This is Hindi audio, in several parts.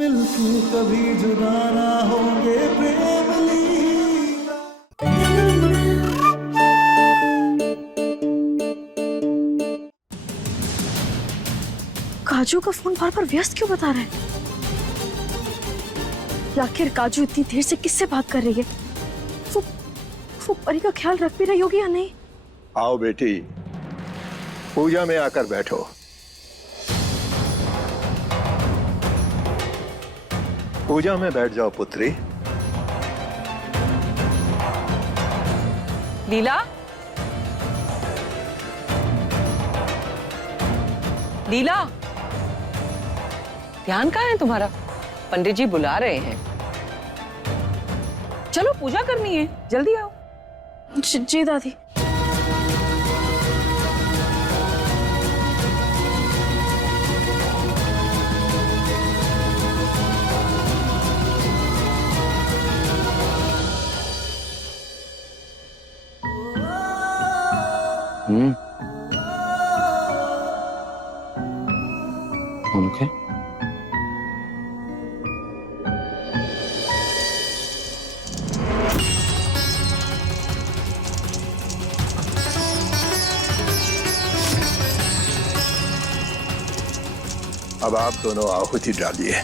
मिलके कभी जुदा ना होंगे प्रेम लीला। काजू का फोन बार बार व्यस्त क्यों बता रहा है? आखिर काजू इतनी देर से किससे बात कर रही है? वो परी का ख्याल रख भी रही होगी या नहीं? आओ बेटी, पूजा में आकर बैठो। पूजा में बैठ जाओ पुत्री। लीला, लीला, ध्यान कहाँ है तुम्हारा? पंडित जी बुला रहे हैं। चलो पूजा करनी है, जल्दी आओ। जी दादी। Okay. अब आप दोनों आहुति डालिए।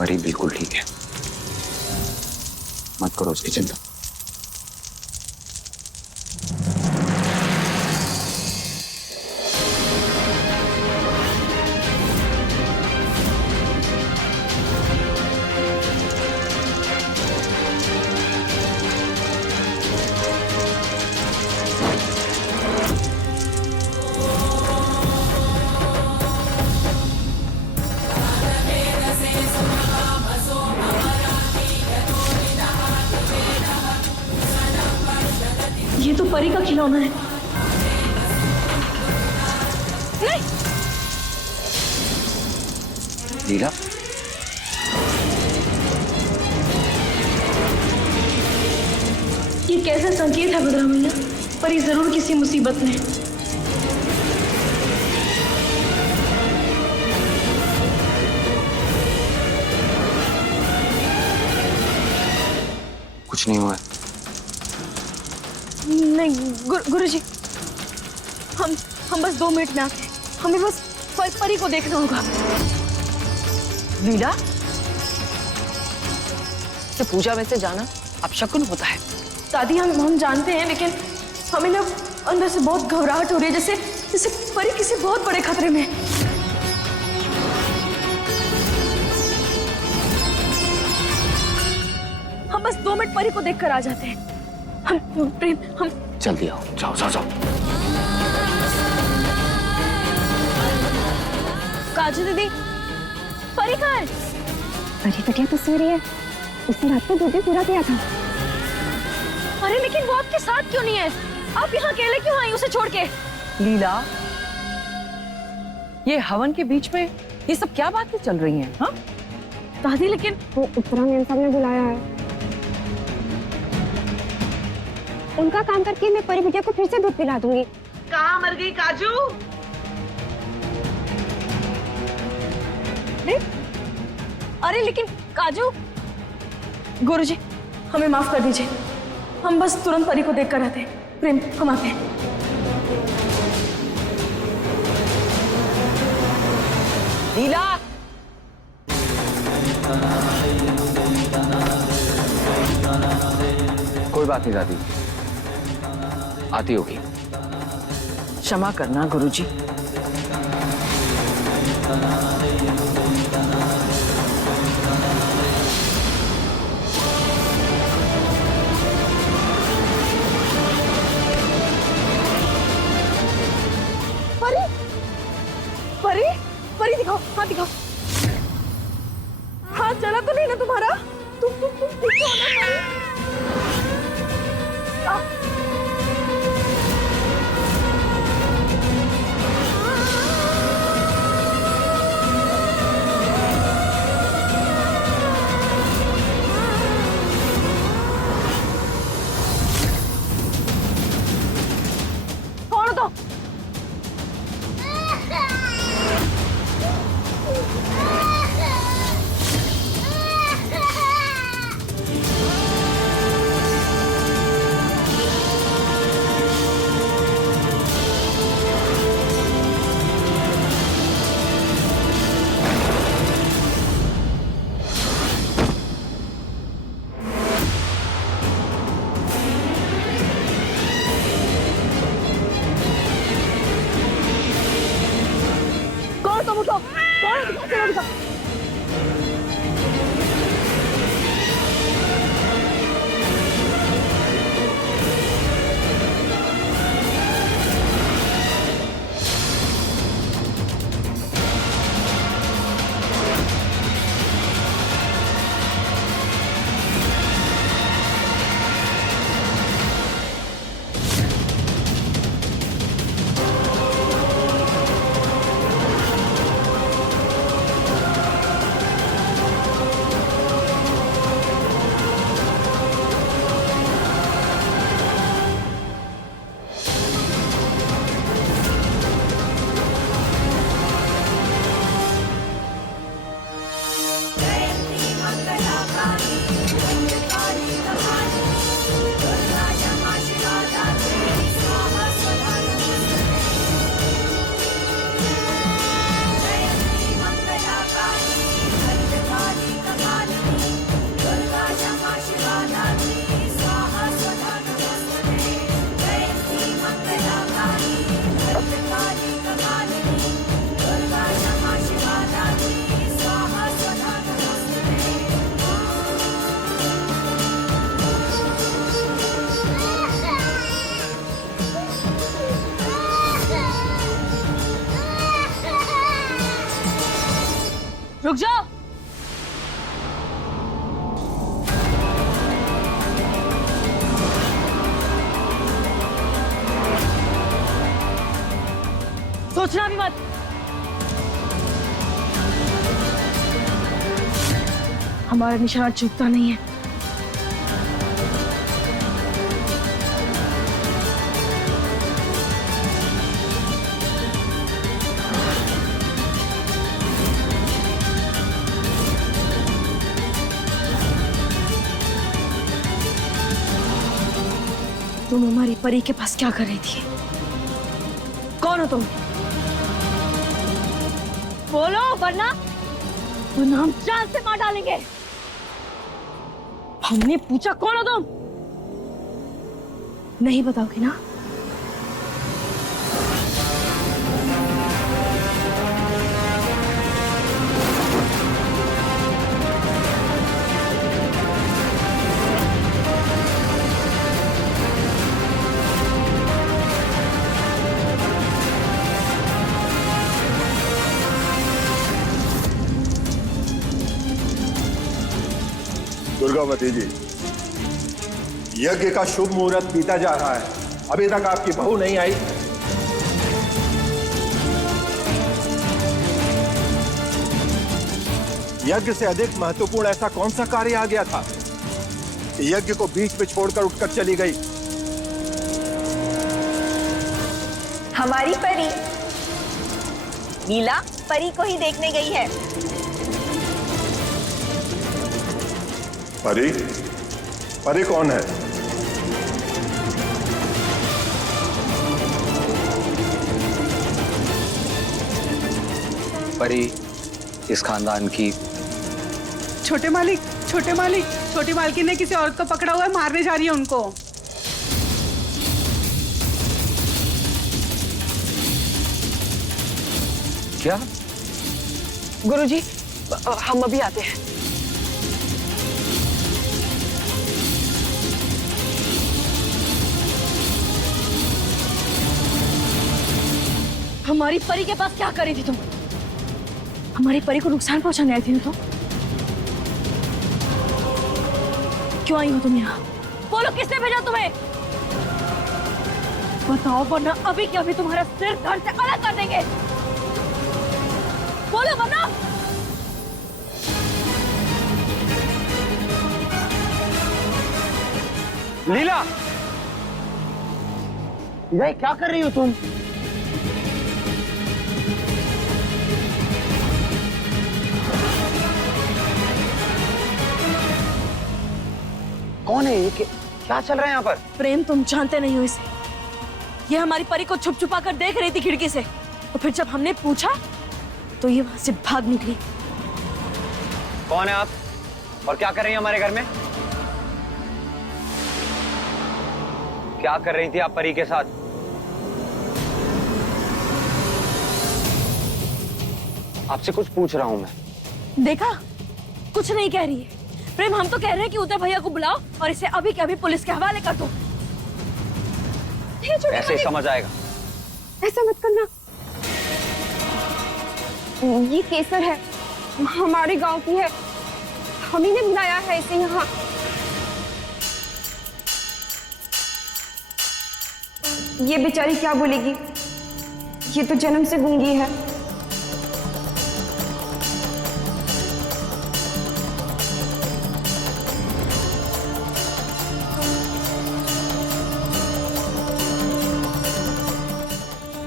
परी बिल्कुल ठीक है, मत करो उसकी चिंता। ये तो परी का खिलौना है। नहीं। लीला, ये कैसा संकेत है बद्रा मैया? परी जरूर किसी मुसीबत में। कुछ नहीं हुआ। नहीं गुरुजी, हम बस 2 मिनट में आते हैं। हमें बस परी को देखना होगा। लीला, से पूजा में से जाना अपशकुन होता है। दादी हम जानते हैं, लेकिन हमें ना अंदर से बहुत घबराहट हो रही है, जैसे परी किसी बहुत बड़े खतरे में। हम बस 2 मिनट परी को देखकर आ जाते हैं। हम जल्दी आओ, जाओ जाओ जाओ। काजू दीदी, परी कहाँ है? परी तो क्या सो रही है? उसने रात को दूध भी पूरा पिया था। अरे लेकिन वो आपके साथ क्यों नहीं है? आप यहाँ अकेले क्यों आई उसे छोड़ के? लीला, ये हवन के बीच में ये सब क्या बातें चल रही हैं? हाँ दादी, लेकिन वो उत्तरा मैम साहब ने बुलाया है। उनका काम करके मैं परी बिटिया को फिर से दूध पिला दूंगी। कहाँ मर गई काजू? अरे लेकिन काजू। गुरुजी, हमें माफ कर दीजिए। हम बस तुरंत परी को देखकर आते हैं। प्रेम, हम आते हैं। लीला, कोई बात नहीं दादी, आती होगी। क्षमा करना गुरुजी। हाथ दिखाओ। हाथ चला तो नहीं ना तुम्हारा? तुम ठीक हो ना? रुक जाओ। सोचना भी मत। हमारा निशाना चूकता नहीं है। तुम हमारी परी के पास क्या कर रही थी? कौन हो तुम? बोलो वरना हम जान से मार डालेंगे। हमने पूछा कौन हो तुम? नहीं बताओगे ना? दुर्गावती जी, यज्ञ का शुभ मुहूर्त बीता जा रहा है, अभी तक आपकी बहू नहीं आई। यज्ञ से अधिक महत्वपूर्ण ऐसा कौन सा कार्य आ गया था कि यज्ञ को बीच में छोड़कर उठकर चली गई? हमारी परी नीला परी को ही देखने गई है। परी? परी कौन है? परी इस खानदान की। छोटे मालिक, छोटे मालिक, छोटी मालकिन ने किसी औरत को पकड़ा हुआ है, मारने जा रही है उनको। क्या? गुरुजी, हम अभी आते हैं। हमारी परी के पास क्या कर रही थी तुम? हमारी परी को नुकसान पहुंचाने आई थी ना तुम? क्यों आई हो तुम यहाँ? बोलो किसने भेजा तुम्हें? बताओ वरना अभी के अभी तुम्हारा सिर धड़ से अलग कर देंगे। बोलो वरना। लीला, ये क्या कर रही हो तुम? कौन है ये? क्या चल रहा है यहाँ पर? प्रेम, तुम जानते नहीं हो इसे। ये हमारी परी को छुप छुपा कर देख रही थी खिड़की से, और फिर जब हमने पूछा तो ये वहां से भाग निकली। कौन है आप और क्या कर रही हैं हमारे घर में? क्या कर रही थी आप परी के साथ? आपसे कुछ पूछ रहा हूं मैं। देखा, कुछ नहीं कह रही है। प्रेम, हम तो कह रहे हैं कि उदय भैया को बुलाओ और इसे अभी के अभी पुलिस के हवाले कर दो। ऐसे ही समझ आएगा। ऐसा मत करना। ये केसर है, हमारे गांव की है, हम ही ने बुलाया है इसे यहाँ। ये बेचारी क्या बोलेगी? ये तो जन्म से गूंगी है।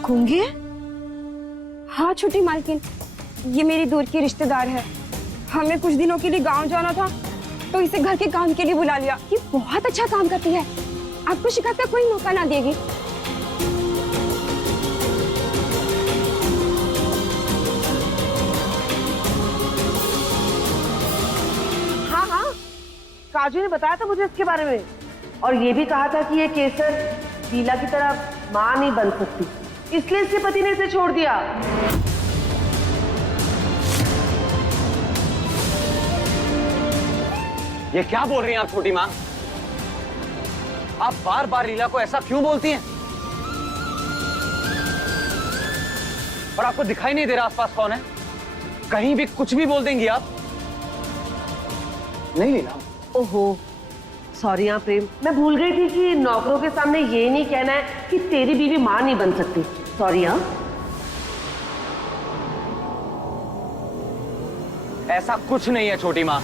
गूंगी? हाँ छोटी मालकिन, ये मेरी दूर की रिश्तेदार है। हमें कुछ दिनों के लिए गांव जाना था, तो इसे घर के काम के लिए बुला लिया। ये बहुत अच्छा काम करती है, आपको शिकायत का कोई मौका ना देगी। हाँ हाँ, काजू ने बताया था मुझे इसके बारे में, और ये भी कहा था कि ये केसर लीला की तरह मां नहीं बन सकती, इसलिए इसके पति ने इसे छोड़ दिया। ये क्या बोल रही हैं आप छोटी माँ? आप बार बार लीला को ऐसा क्यों बोलती हैं? और आपको दिखाई नहीं दे रहा आसपास कौन है? कहीं भी कुछ भी बोल देंगी आप। नहीं लीला, ओहो सॉरी हाँ प्रेम, मैं भूल गई थी कि नौकरों के सामने ये नहीं कहना है कि तेरी बीवी माँ नहीं बन सकती। सॉरी हाँ। ऐसा कुछ नहीं है छोटी माँ।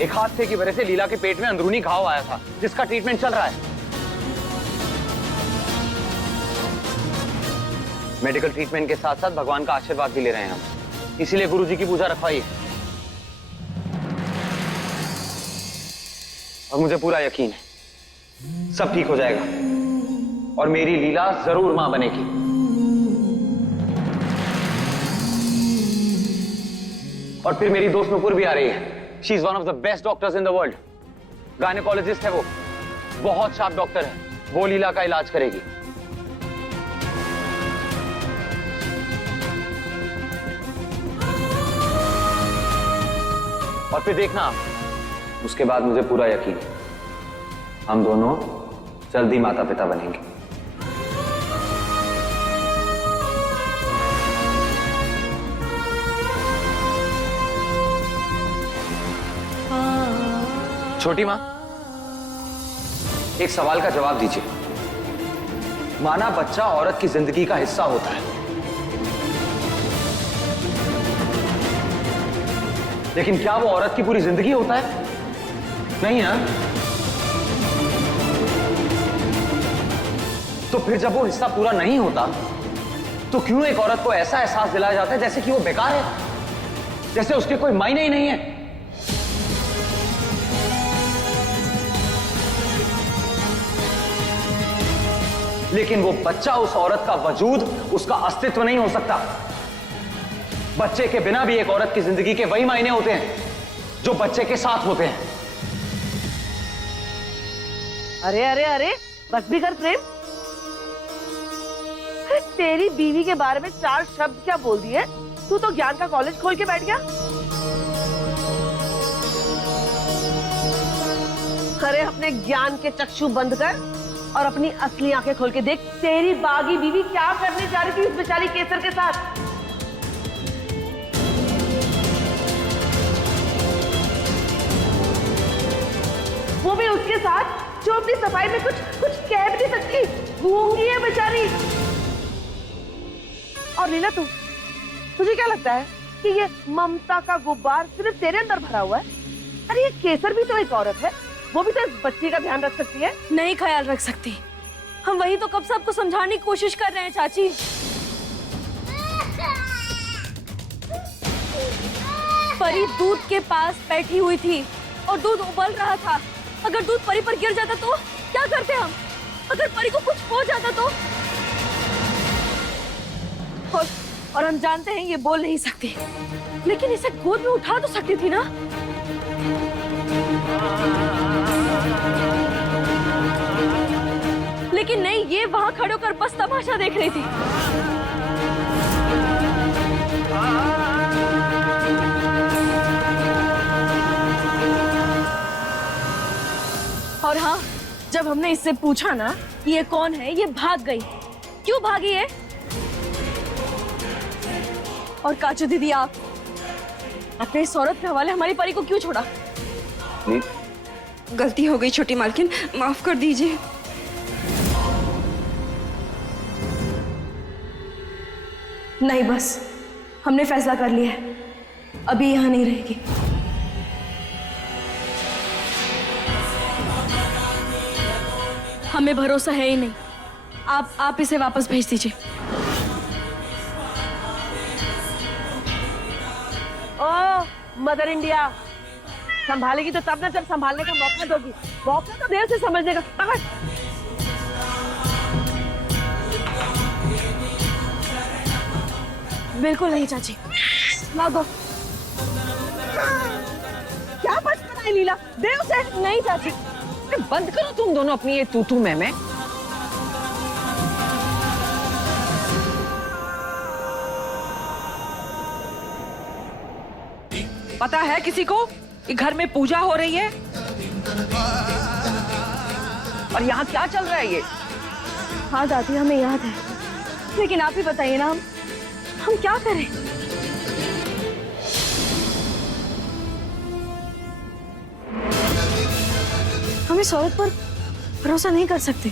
एक हादसे की वजह से लीला के पेट में अंदरूनी घाव आया था, जिसका ट्रीटमेंट चल रहा है। मेडिकल ट्रीटमेंट के साथ साथ भगवान का आशीर्वाद भी ले रहे हैं हम, इसीलिए गुरुजी की पूजा रखवाई। और मुझे पूरा यकीन है सब ठीक हो जाएगा और मेरी लीला जरूर मां बनेगी। और फिर मेरी दोस्त नुपुर भी आ रही है। She is one of the best doctors in the world. Gynaecologist है वो, बहुत शार्प डॉक्टर है। वो लीला का इलाज करेगी। और फिर देखना आप, उसके बाद मुझे पूरा यकीन है हम दोनों जल्दी माता पिता बनेंगे। छोटी मां, एक सवाल का जवाब दीजिए। माना बच्चा औरत की जिंदगी का हिस्सा होता है, लेकिन क्या वो औरत की पूरी जिंदगी होता है? नहीं ना। तो फिर जब वो हिस्सा पूरा नहीं होता, तो क्यों एक औरत को ऐसा एहसास दिलाया जाता है जैसे कि वो बेकार है, जैसे उसके कोई मायने ही नहीं है? लेकिन वो बच्चा, उस औरत का वजूद, उसका अस्तित्व नहीं हो सकता। बच्चे के बिना भी एक औरत की जिंदगी के वही मायने होते हैं जो बच्चे के साथ होते हैं। अरे अरे अरे बस भी कर प्रेम। अरे तेरी बीवी के बारे में 4 शब्द क्या बोल दिए? तू तो ज्ञान का कॉलेज खोल के बैठ गया। अरे अपने ज्ञान के चक्षु बंद कर और अपनी असली आंखें खोल के देख, तेरी बागी बीवी क्या करने जा रही थी इस बेचारी केसर के साथ। वो भी उसके साथ जो अपनी सफाई में कुछ कह भी नहीं सकती, गूंगी है बेचारी। और लीला, तुझे क्या लगता है कि ये ममता का गुब्बार सिर्फ तेरे अंदर भरा हुआ है? अरे ये केसर भी तो एक औरत है, वो भी तो इस बच्ची का ध्यान रख सकती है। नहीं ख्याल रख सकती। हम वही तो कब से आपको समझाने की कोशिश कर रहे हैं चाची। परी दूध के पास बैठी हुई थी और दूध उबल रहा था। अगर दूध परी पर गिर जाता तो क्या करते हम? अगर परी को कुछ हो जाता तो? और हम जानते हैं ये बोल नहीं सकती, लेकिन इसे गोद में उठा तो सकती थी ना। लेकिन नहीं, ये वहां खड़े होकर बस तमाशा देख रही थी। और हाँ, जब हमने इससे पूछा ना कि ये कौन है, ये भाग गई। क्यों भागी है? और काजू दीदी, आप अपने इस औरत के हवाले हमारी परी को क्यों छोड़ा? गलती हो गई छोटी मालकिन, माफ कर दीजिए। नहीं, बस हमने फैसला कर लिया है, अभी यहाँ नहीं रहेगी। हमें भरोसा है ही नहीं। आप इसे वापस भेज दीजिए। ओ मदर इंडिया, संभालेगी तो तब ना जब संभालने का मौका दोगी। मौका तो देर से समझने का। पकड़। बिल्कुल नहीं चाची, भागो। क्या बचपना है लीला, दे उसे। नहीं चाची। बंद करो तुम दोनों अपनी ये तू मैं। पता है किसी को कि घर में पूजा हो रही है? और यहाँ क्या चल रहा है ये? हाँ दादी, हमें याद है, लेकिन आप ही बताइए ना, हम क्या करें? हम इस औरत पर भरोसा नहीं कर सकते।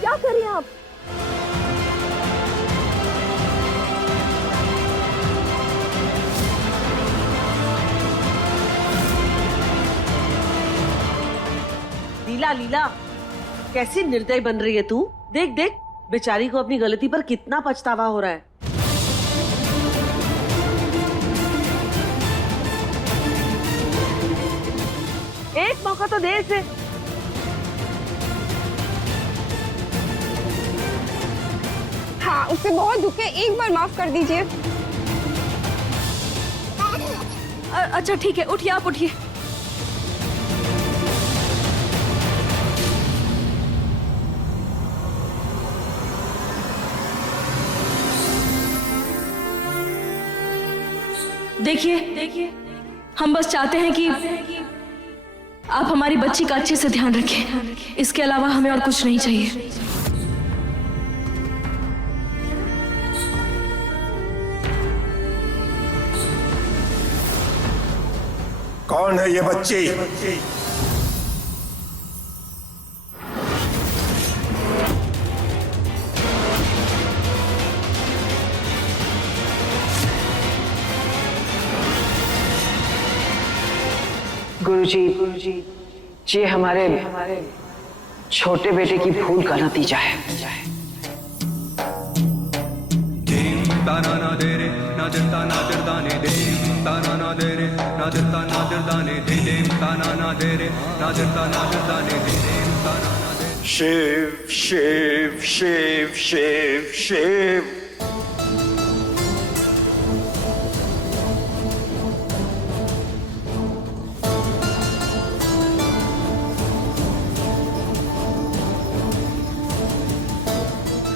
क्या करें आप? लीला लीला, कैसी निर्दयी बन रही है तू। देख देख, बेचारी को अपनी गलती पर कितना पछतावा हो रहा है। एक मौका तो दे इसे। हाँ, उससे बहुत दुख है, एक बार माफ कर दीजिए। अच्छा ठीक है, उठिए, आप उठिए। देखिए, हम बस चाहते हैं कि आप हमारी बच्ची का अच्छे से ध्यान रखें। इसके अलावा हमें और कुछ नहीं चाहिए। कौन है ये बच्ची? गुरुजी, ये हमारे छोटे बेटे की भूल का नतीजा है। शिव शिव शिव शिव शिव।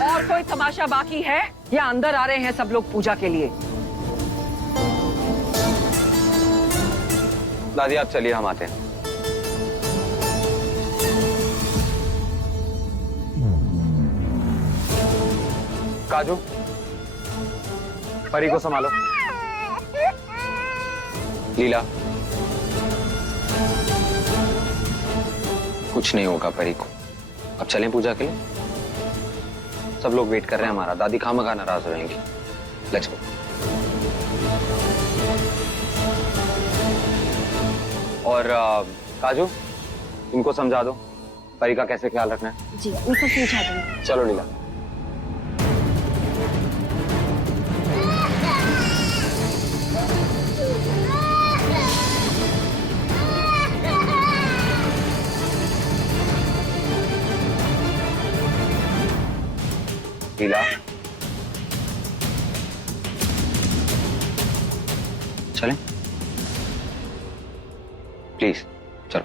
और कोई तमाशा बाकी है या अंदर आ रहे हैं सब लोग पूजा के लिए? दादी आप चलिए, हम आते हैं। काजू, परी को संभालो। लीला, कुछ नहीं होगा परी को। अब चलें पूजा के लिए। सब लोग वेट कर रहे हैं हमारा। दादी खामखा नाराज हो जाएंगी। Let's go. और काजू, इनको समझा दो परी का कैसे ख्याल रखना है। जी, मैं सब समझा दूंगी। चलो लीला। लीला, चलें प्लीज, चलो।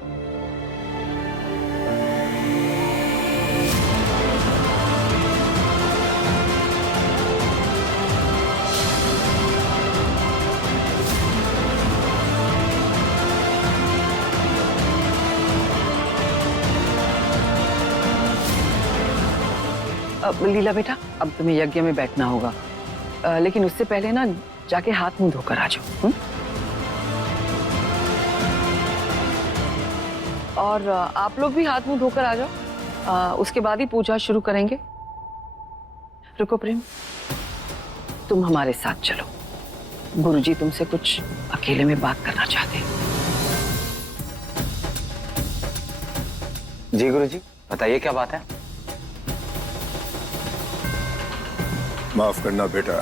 अब लीला बेटा, अब तुम्हें यज्ञ में बैठना होगा, लेकिन उससे पहले ना जाके हाथ मुंह धोकर आ जाओ। और आप लोग भी हाथ मुंह धोकर आ जाओ। उसके बाद ही पूजा शुरू करेंगे। रुको प्रेम, तुम हमारे साथ चलो। गुरुजी तुमसे कुछ अकेले में बात करना चाहते हैं। जी गुरुजी, बताइए क्या बात है। माफ करना बेटा,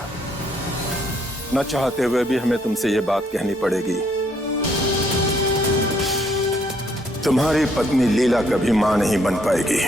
न चाहते हुए भी हमें तुमसे ये बात कहनी पड़ेगी। तुम्हारी पत्नी लीला कभी मां नहीं बन पाएगी।